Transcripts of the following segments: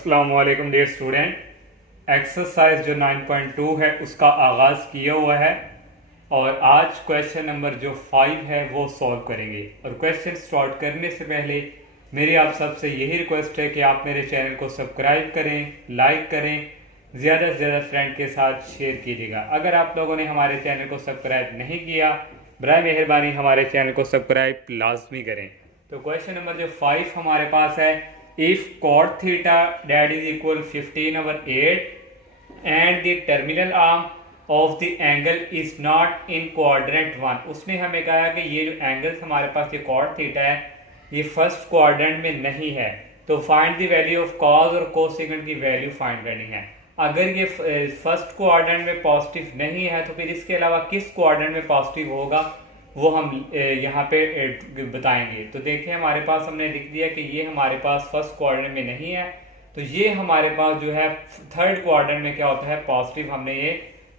अस्सलाम वालेकुम dear student. Exercise जो 9.2 है उसका आगाज़ किया हुआ है और आज क्वेश्चन नंबर जो 5 है वो सॉल्व करेंगे। और क्वेश्चन स्टार्ट करने से पहले मेरी आप सबसे यही रिक्वेस्ट है कि आप मेरे चैनल को सब्सक्राइब करें, लाइक करें, ज़्यादा से ज़्यादा फ्रेंड के साथ शेयर कीजिएगा। अगर आप लोगों ने हमारे चैनल को सब्सक्राइब नहीं किया, बराए मेहरबानी हमारे चैनल को सब्सक्राइब लाजमी करें। तो क्वेश्चन नंबर जो 5 हमारे पास है, if cot theta that is equal 15/8 and the terminal arm of the angle is not in quadrant 1। उसने हमें कहा कि ये जो एंगल्स हमारे पास ये cot theta है ये फर्स्ट क्वाड्रेंट में नहीं है, तो find the value of cos और कोसेकेंट की वैल्यू फाइंड करनी है। अगर ये फर्स्ट क्वाड्रेंट में पॉजिटिव नहीं है तो फिर इसके अलावा किस क्वाड्रेंट में पॉजिटिव होगा वो हम यहाँ पे बताएंगे। तो देखिए हमारे पास हमने लिख दिया कि ये हमारे पास फर्स्ट क्वाड्रेंट में नहीं है, तो ये हमारे पास जो है थर्ड क्वाड्रेंट में क्या होता है पॉजिटिव, हमने ये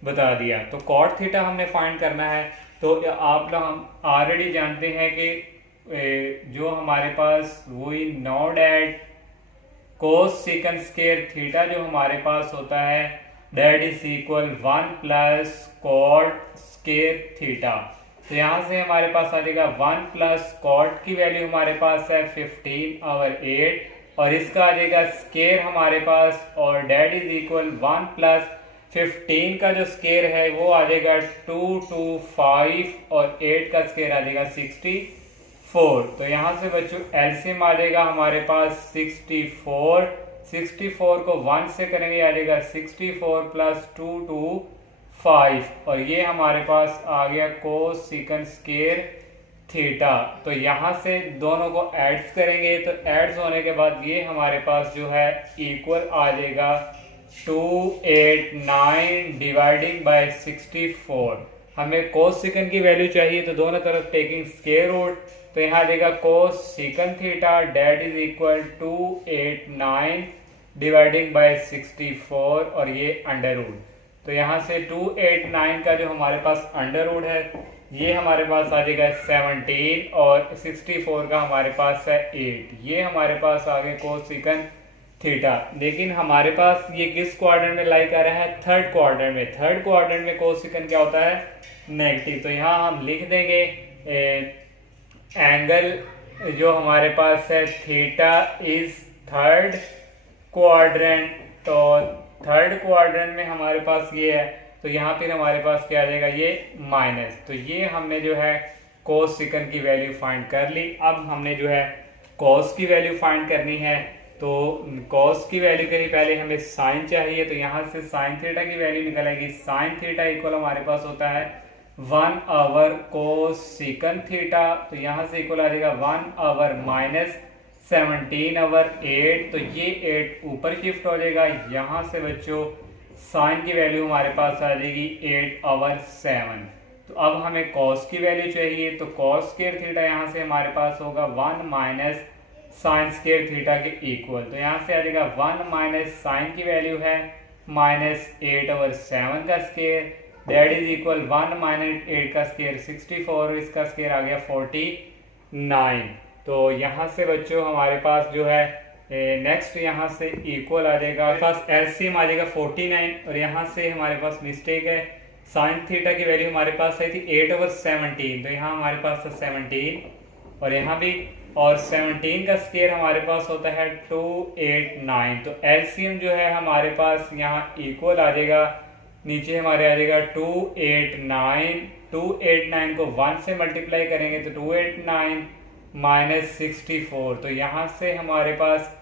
बता दिया। तो कॉट थीटा हमने फाइंड करना है। तो आप लोग हम ऑलरेडी जानते हैं कि जो हमारे पास वही नॉट एट कोस सेकंड स्क्वायर थीटा जो हमारे पास होता है that is equal 1 plus cot square theta. तो यहाँ से हमारे पास आ जाएगा 1 प्लस कॉट की वैल्यू हमारे पास है 15/8 और इसका आ जाएगा स्क्वायर हमारे पास और डेट इज इक्वल 1 प्लस 15 का जो स्क्वायर है वो आ जाएगा 225 और 8 का स्क्वायर आ जाएगा 64। तो यहाँ से बच्चों एलसीएम आ जाएगा हमारे पास 64 को 1 से करेंगे आ जाएगा 64 प्लस 225 और ये हमारे पास आ गया कोस सेकंड स्क्वायर थीटा। तो यहाँ से दोनों को ऐड्स करेंगे तो ऐड्स होने के बाद ये हमारे पास जो है इक्वल आ जाएगा 289 डिवाइडिंग बाय 64। हमें कोस सेकंड की वैल्यू चाहिए तो दोनों तरफ टेकिंग स्क्वायर रूट, तो यहाँ आ जाएगा cosec theta that is equal 289 dividing by 64 और ये अंडर रूट। तो यहाँ से 289 का जो हमारे पास अंडर रूट है ये हमारे पास आ जाएगा 17 और 64 का हमारे पास है 8। ये हमारे पास आ गए कोस सेकंड थीटा। लेकिन हमारे पास ये किस क्वाड्रेंट में लाई कर रहा है, थर्ड क्वाड्रेंट में। थर्ड क्वाड्रेंट में कोस सेकंड क्या होता है, नेगेटिव। तो यहाँ हम लिख देंगे एंगल जो हमारे पास है थीटा इज थर्ड क्वाड्रेंट। तो थर्ड क्वाड्रेंट में हमारे पास ये है तो यहाँ फिर हमारे पास क्या आ जाएगा ये माइनस। तो ये हमने जो है कोस सेकंड की वैल्यू फाइंड कर ली। अब हमने जो है कॉस की वैल्यू फाइंड करनी है। तो कॉस की वैल्यू के लिए पहले हमें साइन चाहिए, तो यहाँ से साइन थीटा की वैल्यू निकलेगी। साइन थीटा इक्वल हमारे पास होता है 1 आवर कोस सेकंड थीटा। तो यहाँ से इक्वल आ जाएगा 1 आवर माइनस 17/8। तो ये 8 ऊपर शिफ्ट हो जाएगा। यहाँ से बच्चों साइन की वैल्यू हमारे पास आ जाएगी 8/7। तो अब हमें कॉस की वैल्यू चाहिए, तो कॉस स्क्वायर थीटा यहाँ से हमारे पास होगा 1 माइनस साइन स्क्वायर थीटा के इक्वल। तो यहाँ से आ जाएगा 1 माइनस साइन की वैल्यू है माइनस 8/7 का square that is equal 1 minus 8 का स्क्वायर 64, इसका स्क्वायर आ गया 49। तो यहाँ से बच्चों हमारे पास जो है नेक्स्ट यहाँ से इक्वल आ जाएगा, हमारे पास एलसीएम आ जाएगा 49 और यहाँ से हमारे पास मिस्टेक है। साइन थीटा की वैल्यू हमारे पास आई थी 8/17, तो यहाँ हमारे पास है 17 और यहाँ भी, और 17 का स्क्वायर हमारे पास होता है 289। तो एलसीएम जो है हमारे पास यहाँ इक्वल आ जाएगा, नीचे हमारे आ जाएगा 289 को 1 से मल्टीप्लाई करेंगे तो 289 माइनस 64। तो यहाँ से हमारे पास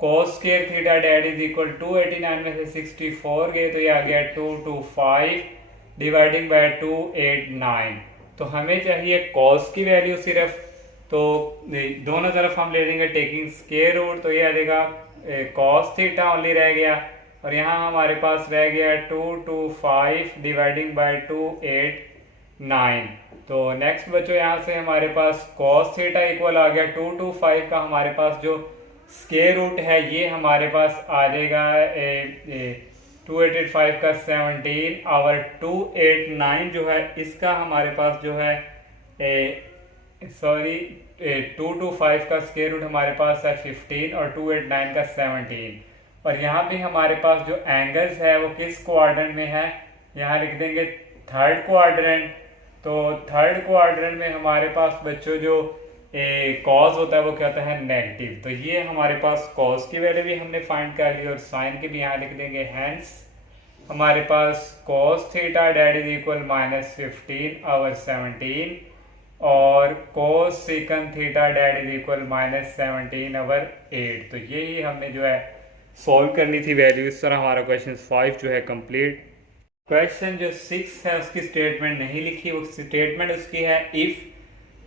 cos square theta that is equal 289 में से 64 गए तो ये आ गया 225 डिवाइडिंग बाय 289। तो हमें चाहिए कॉस की वैल्यू सिर्फ, तो दोनों तरफ हम ले लेंगे टेकिंग स्क्वायर रूट। तो ये आ जाएगा कॉस थीटा ओनली रह गया और यहाँ हमारे पास रह गया 225 डिवाइडिंग बाय 289। तो नेक्स्ट बच्चों यहाँ से हमारे पास कॉस थीटा इक्वल आ गया 225 का हमारे पास जो स्क्वायर रूट है ये हमारे पास आ जाएगा 285 का 17 और 289 जो है इसका हमारे पास जो है 225 का स्क्वायर रूट हमारे पास है 15 और 289 का 17। और यहाँ पे हमारे पास जो एंगल्स है वो किस क्वाड्रेंट में है, यहाँ लिख देंगे थर्ड क्वाड्रेंट। तो थर्ड क्वाड्रेंट में हमारे पास बच्चों जो कॉस होता है वो क्या होता है, नेगेटिव। तो ये हमारे पास कॉस की वैल्यू भी हमने फाइंड कर ली और साइन की भी यहाँ लिख देंगे। हैंस हमारे पास cos theta that is equal -15/17 और cos second theta that is equal -17/8। तो यही हमने जो है सॉल्व करनी थी वैल्यू। इस तरह हमारा क्वेश्चन 5 जो है कंप्लीट। क्वेश्चन जो 6 है उसकी स्टेटमेंट नहीं लिखी, वो स्टेटमेंट उसकी है इफ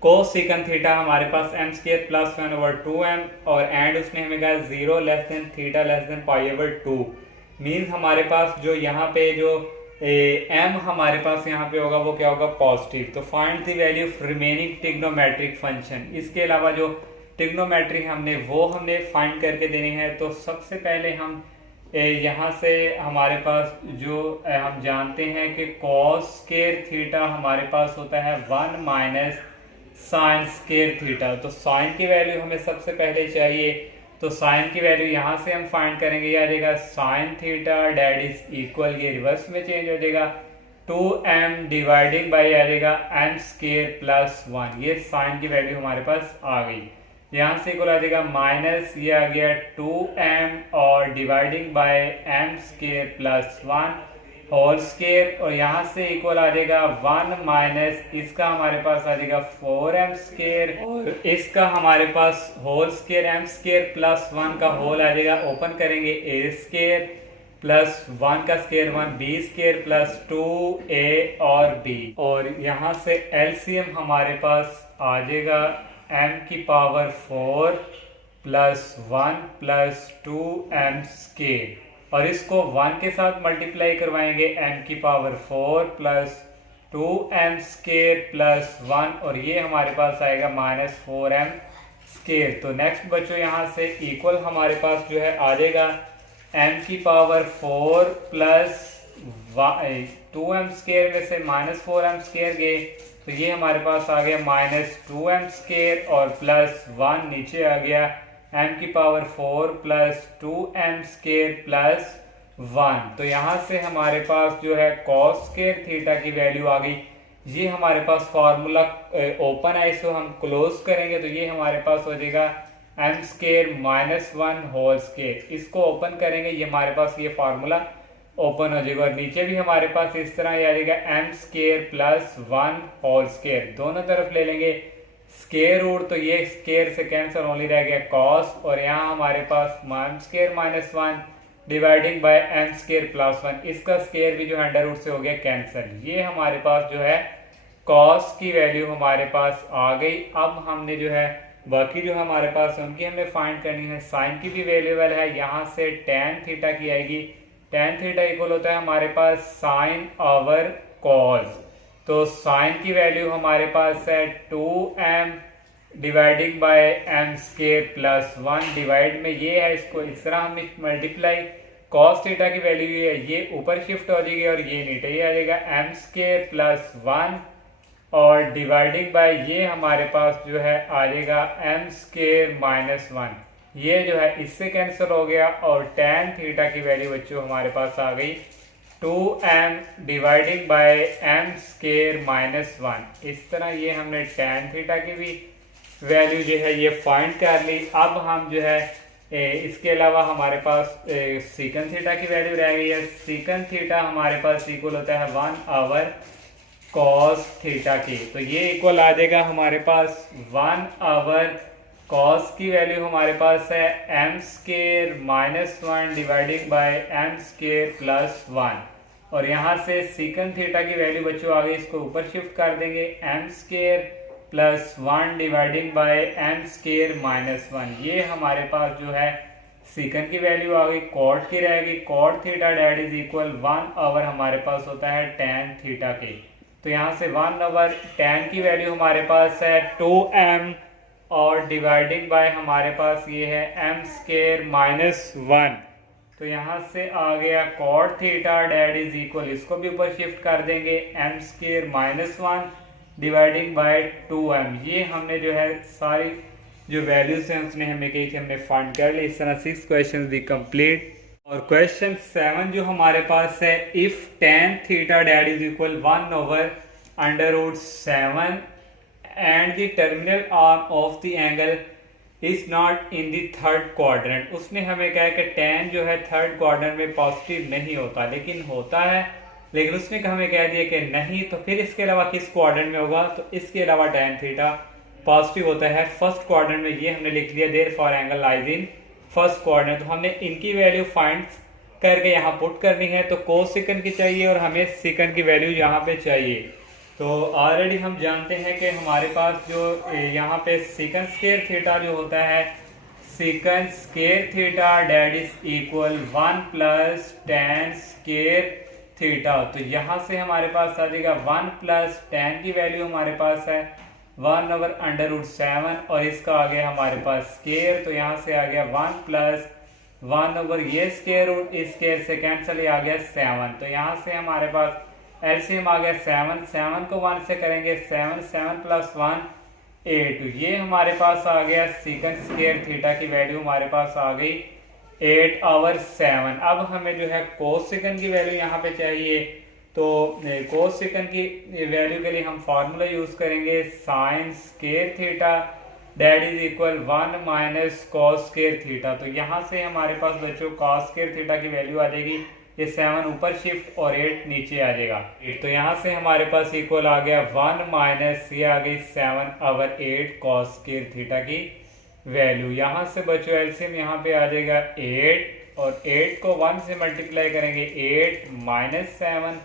cos सेकंड थीटा हमारे पास m² + 1/2m और एंड उसने हमें कहा 0 θ π/2 मीन्स हमारे पास जो यहाँ पे जो m हमारे पास यहाँ पे होगा वो क्या होगा, पॉजिटिव। तो find the value of remaining trigonometric function. इसके अलावा जो ट्रिग्नोमेट्रिक हमने फाइंड करके देनी है। तो सबसे पहले हम यहाँ से हमारे पास जो हम जानते हैं कि cos² थीटा हमारे पास होता है 1 - sin² थीटा। तो साइन की वैल्यू हमें सबसे पहले चाहिए। तो साइन की वैल्यू यहाँ से हम फाइंड करेंगे, ये आ जाएगा sine theta that is equal, ये रिवर्स में चेंज हो जाएगा 2m डिवाइडिंग बाई आ जाएगा m² + 1। ये साइन की वैल्यू हमारे पास आ गई। यहाँ से इक्वल आ जाएगा माइनस, ये आ गया 2m और dividing bye m² + 1 whole square और यहाँ से इक्वल आ जाएगा 1 माइनस इसका हमारे पास आ जाएगा 4m² और इसका हमारे पास होल स्केयर m² + 1 का होल आ जाएगा। ओपन करेंगे a² + 1 का स्केयर 1 b² + 2a और b और यहाँ से LCM हमारे पास आ जाएगा m⁴ + 1 + 2m² और इसको 1 के साथ मल्टीप्लाई करवाएंगे m⁴ + 2m² + 1 और ये हमारे पास आएगा -4m²। तो नेक्स्ट बच्चों यहाँ से इक्वल हमारे पास जो है आ जाएगा m⁴ + 2m² में से -4m² गए तो ये हमारे पास आ गया -2m² और +1 नीचे आ गया m⁴ + 2m² + 1। तो यहाँ से हमारे पास जो है cos² थीटा की वैल्यू आ गई। ये हमारे पास फार्मूला ओपन है, इसको हम क्लोज करेंगे तो ये हमारे पास हो जाएगा m² - 1 होल स्केयर। इसको ओपन करेंगे ये हमारे पास ये फार्मूला ओपन हो जाएगा और नीचे भी हमारे पास इस तरह आ जाएगा m² + 1 होल स्केयर। दोनों तरफ ले लेंगे स्केयर रूट तो ये स्केयर से कैंसिल ओनली रह गया cos और यहाँ हमारे पास m² - 1 डिवाइडिंग बाय m² + 1 इसका स्केयर भी जो है अंडर रूट से हो गया कैंसिल। ये हमारे पास जो है cos की वैल्यू हमारे पास आ गई। अब हमने जो है बाकी जो हमारे पास उनकी हमें फाइंड करनी है। साइन की भी वेरिएबल है, यहाँ से tan थीटा की आएगी। tan थीटा इक्वल होता है हमारे पास साइन ओवर cos। तो साइन की वैल्यू हमारे पास है 2m dividing by m² + 1 divide में ये है, इसको इस तरह हम मल्टीप्लाई cos थीटा की वैल्यू है ये ऊपर शिफ्ट हो जाएगी और ये नीचे ये आ जाएगा m² + 1 और डिवाइडिंग बाय ये हमारे पास जो है आ जाएगा m² - 1 ये जो है इससे कैंसिल हो गया और tan थीटा की वैल्यू बच्चों हमारे पास आ गई 2m डिवाइडिंग बाय m² - 1। इस तरह ये हमने tan थीटा की भी वैल्यू जो है ये फाइंड कर ली। अब हम जो है इसके अलावा हमारे पास सेकंड थीटा की वैल्यू रह गई है। सेकंड थीटा हमारे पास इक्वल होता है 1/cos थीटा की। तो ये इक्वल आ जाएगा हमारे पास 1/cos की वैल्यू हमारे पास है m² - 1 डिवाइडिंग बाय m² + 1 और यहाँ से सेकंड थीटा की वैल्यू बच्चों आ गई, इसको ऊपर शिफ्ट कर देंगे m² + 1 डिवाइडिंग बाय m² - 1। ये हमारे पास जो है सेकंड की वैल्यू आ गई। कॉट की रहेगी, cot theta that is equal 1 हमारे पास होता है tan थीटा के। तो यहाँ से 1/tan की वैल्यू हमारे पास है 2m और डिवाइडिंग बाय हमारे पास ये है m² - 1। तो यहाँ से आ गया cot theta that is equal, इसको भी ऊपर शिफ्ट कर देंगे m² - 1 डिवाइडिंग बाय 2m। ये हमने जो है सारी जो वैल्यूज हैं उसने हमें कही थी हमने फाइंड कर ली। इस तरह 6 क्वेश्चन भी कंप्लीट। और क्वेश्चन 7 जो हमारे पास है, if tan theta that is equal 1/√7 and the terminal arm of the angle is not in the third quadrant. उसने हमें कहा कि tan जो है थर्ड क्वाड्रेंट में पॉजिटिव नहीं होता, लेकिन होता है, लेकिन उसने हमें कह दिया कि नहीं, तो फिर इसके अलावा किस क्वाड्रेंट में होगा? तो इसके अलावा tan थीटा पॉजिटिव होता है फर्स्ट क्वाड्रेंट में। ये हमने लिख लिया, therefore angle lies in first quadrant. तो हमने इनकी वैल्यू फाइंड करके यहाँ पुट करनी है। तो कोस सेकंड की चाहिए और हमें सेकंड की वैल्यू यहाँ पे चाहिए। तो ऑलरेडी हम जानते हैं कि हमारे पास जो यहाँ पे सेकंड स्क्वायर थीटा जो होता है, second square theta that is equal 1 + tan square theta. तो यहाँ से हमारे पास आ जाएगा 1 + tan की वैल्यू हमारे पास है 1/√7 और इसका आ गया हमारे पास स्क्वायर। तो यहाँ से आ गया 1 + 1 ये स्क्वायर रूट, इस स्क्वायर से कैंसिल, ये आ गया 7। तो यहाँ से हमारे पास एलसीएम आ गया 7 को 1 से करेंगे 7 + 1 8। ये हमारे पास आ गया सेकंड स्क्वायर थीटा की वैल्यू हमारे पास आ गई 8/7। अब हमें जो है कोस सेकंड की वैल्यू यहाँ पे चाहिए। तो कोस सेकंड की वैल्यू के लिए हम फार्मूला यूज करेंगे sign square theta that is equal 1 - cos square theta. तो यहाँ से हमारे पास बच्चों कॉस स्क्वायर थीटा की वैल्यू आ जाएगी, ये 7 ऊपर शिफ्ट और 8 नीचे आ जाएगा। तो यहाँ से हमारे पास इक्वल आ गया 1 - ये आ गई 7/8 कॉस स्क्वायर थीटा की वैल्यू। यहाँ से बच्चों एलसीएम यहाँ पे आ जाएगा 8 और 8 को 1 से मल्टीप्लाई करेंगे 8 - 7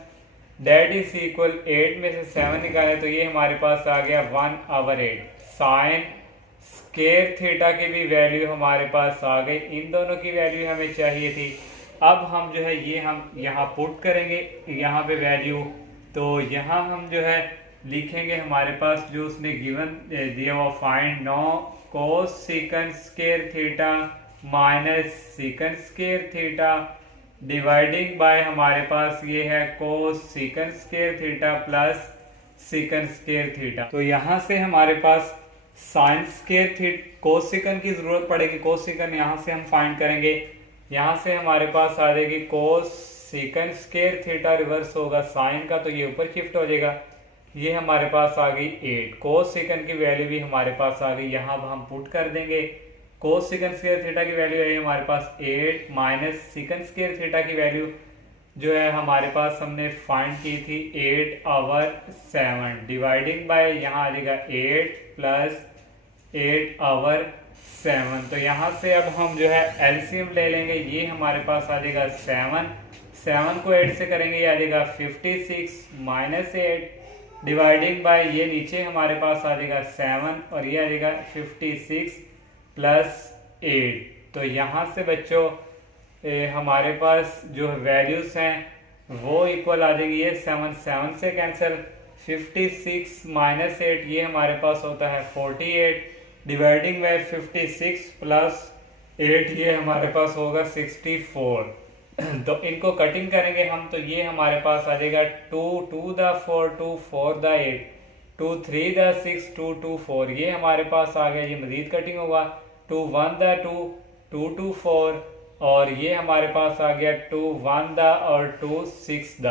डेट इज इक्वल 8 में से 7 निकाले तो ये हमारे पास आ गया 1/8। साइन स्क्वायर थीटा की भी वैल्यू हमारे पास आ गई, इन दोनों की वैल्यू हमें चाहिए थी। अब हम जो है ये हम यहाँ पुट करेंगे यहाँ पे वैल्यू। तो यहाँ हम जो है लिखेंगे हमारे पास जो उसने गिवन दिया हुआ find 9 cos second square theta minus sec square theta dividing by हमारे पास ये है कोस second square theta plus sec square theta. तो यहाँ से हमारे पास sine square theta cosec की जरूरत पड़ेगी। कोस सेकंड यहाँ से हम फाइंड करेंगे, यहाँ से हमारे पास आ जाएगी कोस सेकंड स्क्वायर थीटा रिवर्स होगा साइन का, तो ये ऊपर शिफ्ट हो जाएगा। ये हमारे पास आ गई 8। कोस सेकंड की वैल्यू भी हमारे पास आ गई, यहाँ हम पुट कर देंगे। कोस सेकंड स्क्वायर थीटा की वैल्यू है हमारे पास 8 माइनस सेकंड स्क्वायर थीटा की वैल्यू जो है हमारे पास हमने फाइंड की थी 8/7 डिवाइडिंग बाय यहाँ आ जाएगा 8 + 8/7। तो यहाँ से अब हम जो है एलसीएम ले लेंगे, ये हमारे पास आ जाएगा 7 को 8 से करेंगे, ये आ जाएगा 56 - 8 डिवाइडिंग बाय ये नीचे हमारे पास आ जाएगा 7 और ये आ जाएगा 56 + 8। तो यहाँ से बच्चों हमारे पास जो वैल्यूज हैं वो इक्वल आ जाएगी, ये 7 से कैंसिल, 56 - 8 ये हमारे पास होता है 48 डिवाइडिंग बाय 56 + 8 ये हमारे पास होगा 64। तो इनको कटिंग करेंगे हम, तो ये हमारे पास आ जाएगा 2 2 द 4 2 4 द 8 2 3 द 6 2 2 4 ये हमारे पास आ गया। ये मजीद कटिंग होगा 2 1 द 2 2 2 4 और ये हमारे पास आ गया 2 1 द और 2 6 द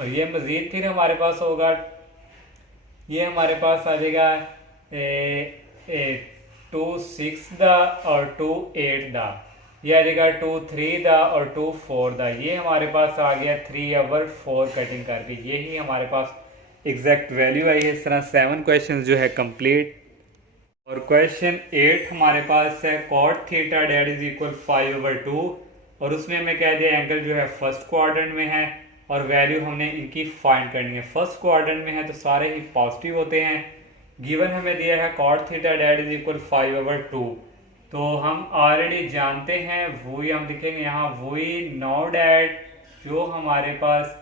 और ये मजीद फिर हमारे पास होगा, ये हमारे पास आ जाएगा 2 6 द और 2 8 द, ये आ जाएगा 2 3 द और 2 4 द। ये हमारे पास आ गया 3/4 कटिंग करके, यही हमारे पास एग्जैक्ट वैल्यू आई है। इस तरह 7 क्वेश्चन जो है कंप्लीट। और क्वेश्चन 8 हमारे पास है cot theta that is equal 5/2 और उसमें हमें कह दिया एंगल जो है फर्स्ट क्वाड्रेंट में है और वैल्यू हमने इनकी फाइंड करनी है। फर्स्ट क्वाड्रेंट में है तो सारे ही पॉजिटिव होते हैं। गिवन हमें दिया है cot theta that is equal 5/2, तो हम ऑलरेडी जानते हैं, वही हम लिखेंगे यहाँ, वही नो डैट जो हमारे पास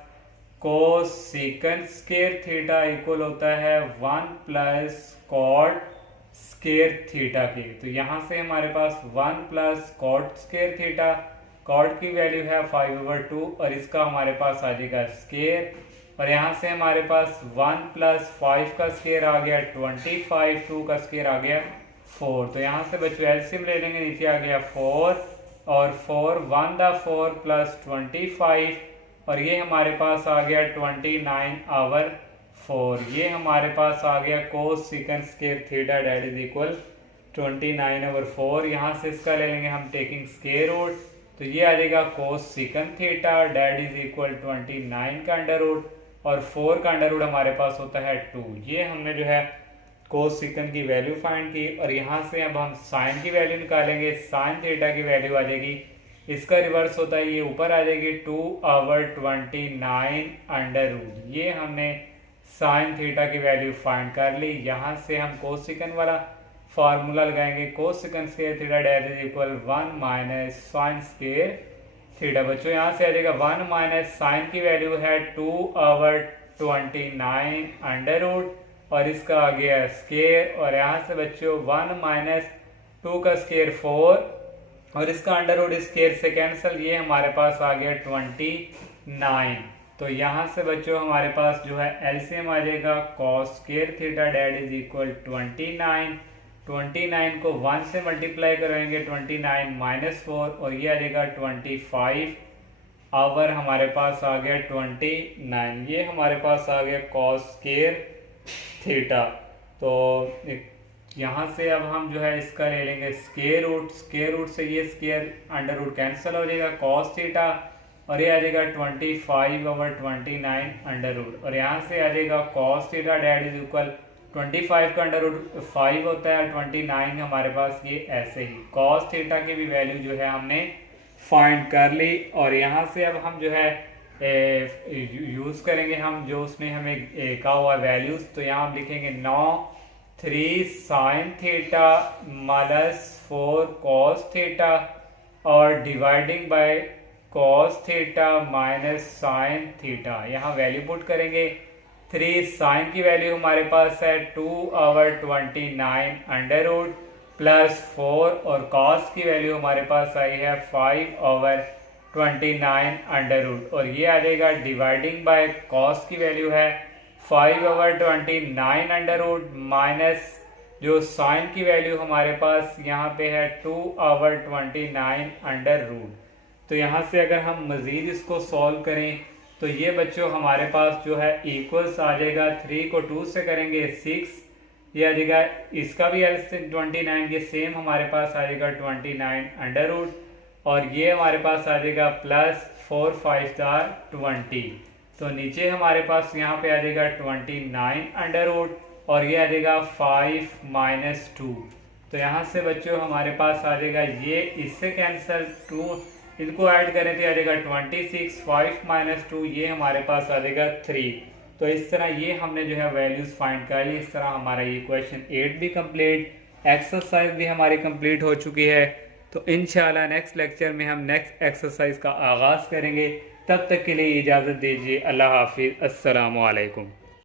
कोस सेकंड स्क्वायर थीटा इक्वल होता है 1 + cot स्क्वायर थीटा की। तो यहाँ से हमारे पास 1 + cot स्क्वायर थीटा, cot की वैल्यू है 5/2 और इसका हमारे पास आ जाएगा स्क्वायर और यहाँ से हमारे पास 1 + 5 का स्क्वायर आ गया 25, 2 का स्क्वायर आ गया 4। तो यहाँ से बच्चों एलसीएम ले लेंगे, नीचे आ गया 4 और 4 1 द 4 प्लस 25 और ये हमारे पास आ गया 29/4। ये हमारे पास आ गया cosec square theta that is equal 29/4। यहाँ से इसका ले लेंगे हम टेकिंग स्क्वायर रूट, तो ये आ जाएगा कोस सिकन थीटा डेट इज इक्वल 29 का अंडर रूट और 4 का अंडर रूट हमारे पास होता है 2। ये हमने जो है कोस सिकन की वैल्यू फाइंड की और यहाँ से अब हम साइन की वैल्यू निकालेंगे। साइन थीटा की वैल्यू आ जाएगी, इसका रिवर्स होता है, ये ऊपर आ जाएगी 2/29 अंडर रूट। ये हमने साइन थीटा की वैल्यू फाइंड कर ली। यहाँ से हम कोस सिकन वाला फार्मूला लगाएंगे, cosec square theta that is equal 1 minus sine square theta. बच्चों यहाँ से आ जाएगा 1 माइनस साइन की वैल्यू है 2/29 अंडर रूट और इसका आ गया स्क्वायर और यहाँ से बच्चों 1 माइनस 2 का स्क्वायर 4 और इसका अंडर रूट स्क्वायर से कैंसिल, ये हमारे पास आ गया 29। तो यहाँ से बच्चों हमारे पास जो है एलसीएम आ जाएगा cos square theta that is equal 29 को 1 से मल्टीप्लाई करेंगे 29 माइनस 4 और ये आ जाएगा 25 आवर हमारे पास आ गया 29। ये हमारे पास आ गया कॉस स्क्वायर थीटा। तो यहाँ से अब हम जो है इसका ले लेंगे स्क्वायर रूट से ये स्क्वायर अंडर रूट कैंसिल हो जाएगा कॉस थीटा और ये आ जाएगा 25/29 अंडर रूट और यहाँ से आ जाएगा cos theta that is equal 25 का अंडर रूट 5 होता है, 29 हमारे पास ये ऐसे ही। कॉस थीटा की भी वैल्यू जो है हमने फाइंड कर ली और यहाँ से अब हम जो है यूज़ करेंगे हम जो उसमें हमें कहा हुआ वैल्यूज़। तो यहाँ हम लिखेंगे 3 sine theta minus 4 cos theta और dividing by cos theta minus sine theta. यहाँ वैल्यू पुट करेंगे। 3 साइन की वैल्यू हमारे पास है 2/29 अंडर रूट प्लस 4 और कॉस की वैल्यू हमारे पास आई है 5/29 अंडर रूट और ये आ जाएगा डिवाइडिंग बाय कॉस की वैल्यू है 5/29 अंडर रूट माइनस जो साइन की वैल्यू हमारे पास यहाँ पे है 2/29 अंडर रूट। तो यहाँ से अगर हम मज़ीद इसको सॉल्व करें तो ये बच्चों हमारे पास जो है इक्वल्स आ जाएगा 3 को 2 से करेंगे 6, ये आ जाएगा इसका भी L 29, ये सेम हमारे पास आ जाएगा 29 अंडर रूट और ये हमारे पास आ जाएगा प्लस 4 5 20। तो नीचे हमारे पास यहाँ पे आ जाएगा 29 अंडर रूट और ये आ जाएगा 5 माइनस 2। तो यहाँ से बच्चों हमारे पास आ जाएगा ये इससे कैंसिल 2 इनको ऐड करें तो आ जाएगा 26 5 माइनस 2 ये हमारे पास आ जाएगा 3। तो इस तरह ये हमने जो है वैल्यूज फाइंड कर ली। इस तरह हमारा ये क्वेश्चन 8 भी कंप्लीट, एक्सरसाइज भी हमारी कंप्लीट हो चुकी है। तो इंशाल्लाह नेक्स्ट लेक्चर में हम नेक्स्ट एक्सरसाइज का आगाज़ करेंगे। तब तक के लिए इजाज़त दीजिए। अल्लाह हाफिज़। अस्सलामु अलैकुम।